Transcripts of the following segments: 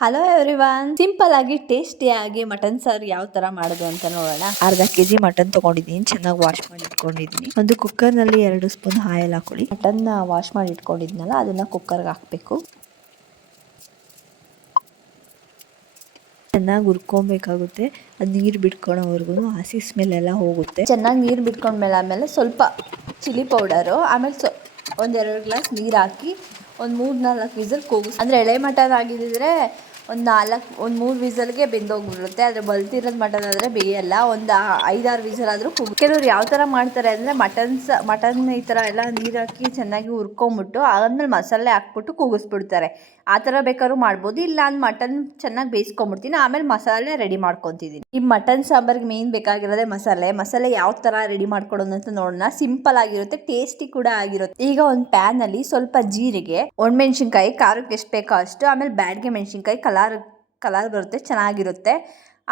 Hello everyone, simple ಆಗಿ ಟೇಸ್ಟಿಯಾಗಿ mutton ಸಾರು ಯಾವ ತರ ಮಾಡೋದು ಅಂತ ನೋಡೋಣ. ಅರ್ಧ ಕೆಜಿ ಮಟನ್ ತಗೊಂಡಿದ್ದೀನಿ, ಚೆನ್ನಾಗಿ ವಾಶ್ ಮಾಡಿ ಇಟ್ಕೊಂಡಿದ್ದೀನಿ. ಒಂದು ಕುಕ್ಕರ್ ನಲ್ಲಿ 2 ಸ್ಪೂನ್ ಆಯಿಲ್ ಹಾಕೊಳ್ಳಿ. ಮಟನ್ ವಾಶ್ ಮಾಡಿ ಇಟ್ಕೊಂಡಿದ್ನಲ್ಲ ಅದನ್ನ ಕುಕ್ಕರ್ಗೆ ಹಾಕ್ಬೇಕು. ಚೆನ್ನಾಗಿ ಹುರ್ಕೊಬೇಕಾಗುತ್ತೆ. ಅದು ನೀರು ಬಿಟ್ಕೊಳೋವರೆಗೂ ಹಸಿ ಸ್ಮೆಲ್ ಎಲ್ಲ ಹೋಗುತ್ತೆ. ಚೆನ್ನಾಗಿ ನೀರು ಬಿಟ್ಕೊಂಡ್ಮೇಲೆ ಆಮೇಲೆ ಸ್ವಲ್ಪ ಚಿಲ್ಲಿ ಪೌಡರು, ಆಮೇಲೆ ಒಂದೆರಡು ಗ್ಲಾಸ್ ನೀರು ಹಾಕಿ ಒಂದು 3-4 ವಿಸಲ್ ಕೂಗಿಸ್. ಅಂದರೆ ಎಳೆ ಮಟನ್ ಆಗಿದ್ದರೆ ಒಂದು 3 ವಿಸಲ್ಗೆ ಬೆಂದೋಗ್ಬಿಡುತ್ತೆ. ಆದರೆ ಬಲ್ತಿರೋದು ಮಟನ್ ಆದರೆ ಬೇಯಲ್ಲ. ಒಂದು 5-6 ವಿಸಲ್ ಆದರೂ ಕೆಲವ್ರು ಯಾವ ಥರ ಮಾಡ್ತಾರೆ ಅಂದರೆ ಮಟನ್ ಈ ಥರ ಎಲ್ಲ ನೀರು ಹಾಕಿ ಚೆನ್ನಾಗಿ ಹುರ್ಕೊಂಬಿಟ್ಟು ಆಮೇಲೆ ಮಸಾಲೆ ಹಾಕ್ಬಿಟ್ಟು ಕೂಗಿಸ್ಬಿಡ್ತಾರೆ. ಆ ಥರ ಬೇಕಾದ್ರೂ ಮಾಡ್ಬೋದು. ಇಲ್ಲ ನಾನು ಮಟನ್ ಚೆನ್ನಾಗಿ ಬೇಯಿಸ್ಕೊಂಬಿಡ್ತೀನಿ, ಆಮೇಲೆ ಮಸಾಲೆ ರೆಡಿ ಮಾಡ್ಕೊತಿದ್ದೀನಿ. ಈ ಮಟನ್ ಸಾಂಬಾರ್ಗೆ ಮೇನ್ ಬೇಕಾಗಿರೋದೇ ಮಸಾಲೆ ಯಾವ ಥರ ರೆಡಿ ಮಾಡ್ಕೊಡೋದು ಅಂತ ನೋಡೋಣ. ಸಿಂಪಲ್ ಆಗಿರುತ್ತೆ, ಟೇಸ್ಟಿ ಕೂಡ ಆಗಿರುತ್ತೆ. ಈಗ ಒಂದು ಪ್ಯಾನಲ್ಲಿ ಸ್ವಲ್ಪ ಜೀರಿಗೆ, ಒಣಮೆಣ್ಸಿನ್ಕಾಯಿ, ಖಾರಕ್ಕೆ ಎಷ್ಟು ಬೇಕೋ ಅಷ್ಟು, ಆಮೇಲೆ ಬ್ಯಾಡ್ಗೆ ಮೆಣಸಿನ್ಕಾಯಿ ಕಲರ್ ಬರುತ್ತೆ, ಚೆನ್ನಾಗಿರುತ್ತೆ.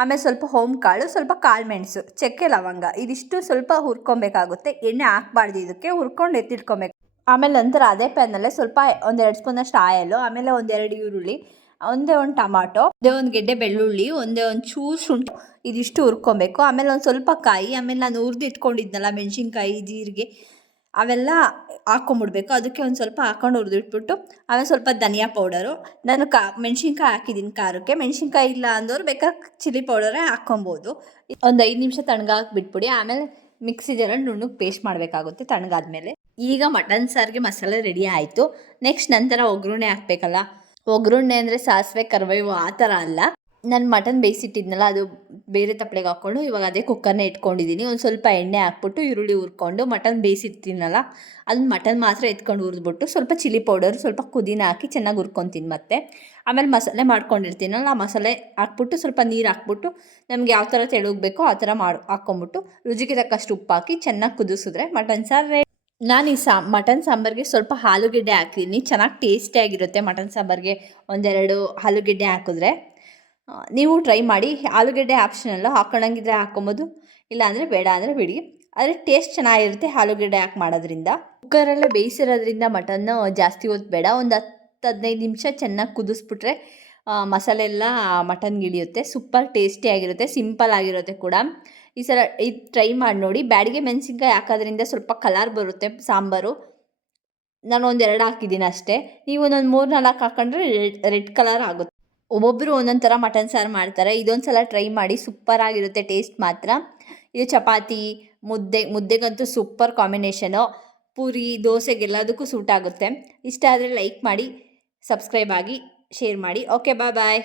ಆಮೇಲೆ ಸ್ವಲ್ಪ ಕಾಳು, ಸ್ವಲ್ಪ ಕಾಳು ಮೆಣಸು, ಚಕ್ಕೆ, ಲವಂಗ ಇದಿಷ್ಟು ಸ್ವಲ್ಪ ಹುರ್ಕೊಬೇಕಾಗುತ್ತೆ. ಎಣ್ಣೆ ಹಾಕ್ಬಾರ್ದು, ಇದಕ್ಕೆ ಹುರ್ಕೊಂಡು ಎತ್ತಿಟ್ಕೊಬೇಕು. ಆಮೇಲೆ ನಂತರ ಅದೇ ಪ್ಯಾನಲ್ಲೇ ಸ್ವಲ್ಪ 1-2 ಸ್ಪೂನಷ್ಟು ಆಯಿಲು, ಆಮೇಲೆ 1-2 ಈರುಳ್ಳಿ, ಒಂದೇ ಒಂದು ಟೊಮಾಟೊ, ಒಂದೇ ಗೆಡ್ಡೆ ಬೆಳ್ಳುಳ್ಳಿ, ಒಂದೇ ಒಂದು ಚೂರು ಶುಂಠಿ ಇದಿಷ್ಟು ಹುರ್ಕೊಬೇಕು. ಆಮೇಲೆ ಒಂದು ಸ್ವಲ್ಪ ಕಾಯಿ, ಆಮೇಲೆ ನಾನು ಹುರಿದು ಇಟ್ಕೊಂಡಿದ್ನಲ್ಲ ಮೆಣಸಿನ್ಕಾಯಿ, ಜೀರಿಗೆ ಅವೆಲ್ಲ ಹಾಕ್ಕೊಂಬಿಡ್ಬೇಕು. ಅದಕ್ಕೆ ಒಂದು ಸ್ವಲ್ಪ ಹಾಕೊಂಡು ಹುರಿದಿಟ್ಬಿಟ್ಟು ಆಮೇಲೆ ಸ್ವಲ್ಪ ಧನಿಯಾ ಪೌಡರು, ನಾನು ಮೆಣಸಿನ್ಕಾಯಿ ಹಾಕಿದ್ದೀನಿ ಖಾರಕ್ಕೆ. ಮೆಣಸಿನ್ಕಾಯಿ ಇಲ್ಲ ಅಂದವರು ಬೇಕಾದ್ರೆ ಚಿಲ್ಲಿ ಪೌಡರೇ ಹಾಕ್ಕೊಬೋದು. ಒಂದು 5 ನಿಮಿಷ ತಣ್ಣಗಾಕಿ ಬಿಟ್ಬಿಡಿ. ಆಮೇಲೆ ಮಿಕ್ಸಿ ಜಾರಲ್ಲಿ ನುಣ್ಣಗೆ ಪೇಸ್ಟ್ ಮಾಡಬೇಕಾಗುತ್ತೆ ತಣ್ಣಗಾದ್ಮೇಲೆ. ಈಗ ಮಟನ್ ಸಾರಿಗೆ ಮಸಾಲೆ ರೆಡಿ ಆಯಿತು. ನೆಕ್ಸ್ಟ್ ನಂತರ ಒಗ್ಗರಣೆ ಹಾಕಬೇಕಲ್ಲ. ಒಗ್ಗರಣೆ ಅಂದರೆ ಸಾಸಿವೆ, ಕರಿಬೇವು ಆ ಥರ ಅಲ್ಲ. ನಾನು ಮಟನ್ ಬೇಯಿಸಿಟ್ಟಿದ್ನಲ್ಲ ಅದು ಬೇರೆ ತಪ್ಪಲೆಗೆ ಹಾಕ್ಕೊಂಡು ಇವಾಗ ಅದೇ ಕುಕ್ಕರ್ನೇ ಇಟ್ಕೊಂಡಿದ್ದೀನಿ. ಒಂದು ಸ್ವಲ್ಪ ಎಣ್ಣೆ ಹಾಕ್ಬಿಟ್ಟು ಈರುಳ್ಳಿ ಹುರ್ಕೊಂಡು ಮಟನ್ ಬೇಯಿಸಿರ್ತೀನಲ್ಲ ಅದನ್ನ ಮಟನ್ ಮಾತ್ರ ಎತ್ಕೊಂಡು ಹುರಿದ್ಬಿಟ್ಟು ಸ್ವಲ್ಪ ಚಿಲ್ಲಿ ಪೌಡರ್, ಸ್ವಲ್ಪ ಪುದೀನ ಹಾಕಿ ಚೆನ್ನಾಗಿ ಹುರ್ಕೊತೀನಿ. ಮತ್ತೆ ಆಮೇಲೆ ಮಸಾಲೆ ಮಾಡ್ಕೊಂಡಿರ್ತೀನಲ್ಲ ಆ ಮಸಾಲೆ ಹಾಕ್ಬಿಟ್ಟು ಸ್ವಲ್ಪ ನೀರು ಹಾಕ್ಬಿಟ್ಟು ನಮ್ಗೆ ಯಾವ ಥರ ತೆಳುಗಬೇಕೋ ಆ ಥರ ಹಾಕ್ಕೊಂಬಿಟ್ಟು ರುಚಿಗೆ ತಕ್ಕಷ್ಟು ಉಪ್ಪು ಹಾಕಿ ಚೆನ್ನಾಗಿ ಕುದಿಸಿದ್ರೆ ಮಟನ್ ಸಾರು ರೆಡಿ. ನಾನು ಈ ಮಟನ್ ಸಾಂಬಾರಿಗೆ ಸ್ವಲ್ಪ ಆಲೂಗೆಡ್ಡೆ ಹಾಕ್ತೀನಿ, ಚೆನ್ನಾಗಿ ಟೇಸ್ಟಿಯಾಗಿರುತ್ತೆ. ಮಟನ್ ಸಾಂಬಾರಿಗೆ 1-2 ಆಲೂಗೆಡ್ಡೆ ಹಾಕಿದ್ರೆ ನೀವು ಟ್ರೈ ಮಾಡಿ. ಆಲೂಗೆಡ್ಡೆ ಆಪ್ಷನಲ್ಲ, ಹಾಕ್ಕೊಳಂಗಿದ್ರೆ ಹಾಕ್ಕೊಬೋದು, ಇಲ್ಲ ಅಂದರೆ ಬೇಡ ಅಂದರೆ ಬಿಡಿ. ಆದರೆ ಟೇಸ್ಟ್ ಚೆನ್ನಾಗಿರುತ್ತೆ ಆಲೂಗೆಡ್ಡೆ ಹಾಕಿ ಮಾಡೋದ್ರಿಂದ. ಕುಕ್ಕರಲ್ಲೇ ಬೇಯಿಸಿರೋದ್ರಿಂದ ಮಟನ್ನು ಜಾಸ್ತಿ ಹೊತ್ತು ಬೇಡ, ಒಂದು 10-15 ನಿಮಿಷ ಚೆನ್ನಾಗಿ ಕುದಿಸ್ಬಿಟ್ರೆ ಮಸಾಲೆ ಎಲ್ಲ ಮಟನ್ಗೆ ಇಳಿಯುತ್ತೆ. ಸೂಪರ್ ಟೇಸ್ಟಿಯಾಗಿರುತ್ತೆ, ಸಿಂಪಲ್ ಆಗಿರುತ್ತೆ ಕೂಡ. ಈ ಸಲ ಇದು ಟ್ರೈ ಮಾಡಿ ನೋಡಿ. ಬ್ಯಾಡಿಗೆ ಮೆಣಸಿನ್ಕಾಯಿ ಹಾಕೋದ್ರಿಂದ ಸ್ವಲ್ಪ ಕಲರ್ ಬರುತ್ತೆ ಸಾಂಬಾರು. ನಾನು 1-2 ಹಾಕಿದ್ದೀನಿ ಅಷ್ಟೇ. ನೀವು ಒಂದೊಂದು 3-4 ಹಾಕೊಂಡ್ರೆ ರೆಡ್ ಕಲರ್ ಆಗುತ್ತೆ. ಒಬ್ಬೊಬ್ಬರು ಒಂದೊಂದು ಥರ ಮಟನ್ ಸಾರು ಮಾಡ್ತಾರೆ. ಇದೊಂದು ಸಲ ಟ್ರೈ ಮಾಡಿ, ಸೂಪರಾಗಿರುತ್ತೆ ಟೇಸ್ಟ್ ಮಾತ್ರ. ಇದು ಚಪಾತಿ, ಮುದ್ದೆಗಂತೂ ಸೂಪರ್ ಕಾಂಬಿನೇಷನು. ಪೂರಿ, ದೋಸೆಗೆಲ್ಲದಕ್ಕೂ ಸೂಟ್ ಆಗುತ್ತೆ. ಇಷ್ಟ ಆದರೆ ಲೈಕ್ ಮಾಡಿ, ಸಬ್ಸ್ಕ್ರೈಬ್ ಆಗಿ, ಶೇರ್ ಮಾಡಿ. ಓಕೆ, ಬಾಯ್.